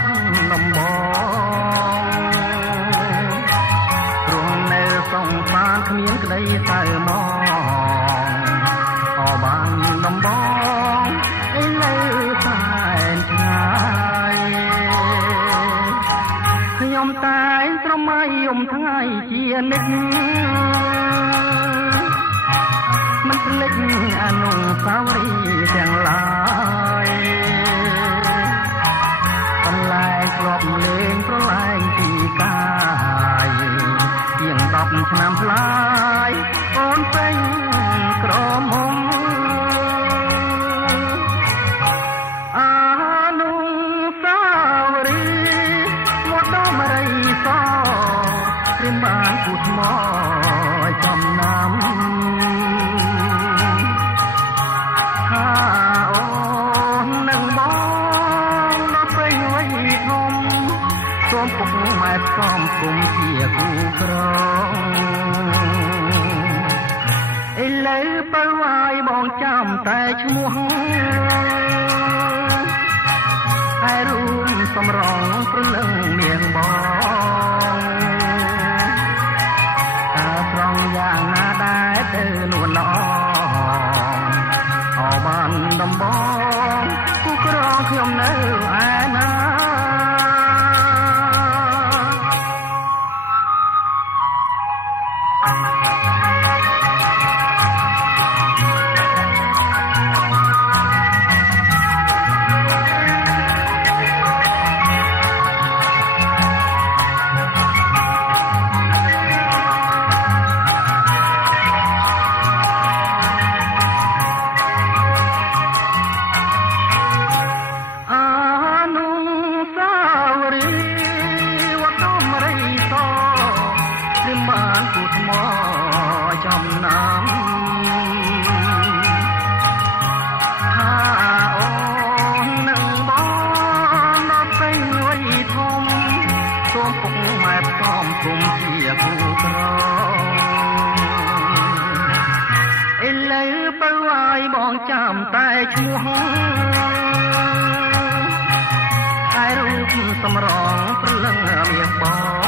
ត់ដំបងរស់នៅសង្សារគ្មានក្តីសៅមកអបានដំបងឯនៅសែនឆ្ងាយខ្ញុំតែងត្រមៃយំថ្ងៃជានិច្ចមិនភ្លេចអនុស្សាវរីយ៍ទាំងឡាយកន្លែងធ្លាប់លេងប្រឡែងពីកាយជាង10ឆ្នាំផ្លាយអូនពេញក្រមុំអនុស្សាវរីយ៍មកដល់មរីសព្រាមបានគូថ្មចំណាំសូមពុកម៉ែផ្សំគុំជាគូក្រងឥឡូវបើវាយបងចាំតែឈ្មោះហើយរួមសំរងព្រលឹងនាងបងតើត្រង់យ៉ាងណាដែរទៅនួនល្អអបានដំបងគូក្រងខ្ញុំនៅឯណាបានគូថ្មចំណាំថាអូននឹងបងដល់ពេលវ័យធំសូមពុកម៉ែផ្សំគុំជាគូក្រឥឡូវបើវាយបងចាំតែឈ្មោះហើយរូបសំរងព្រលឹងមាសបង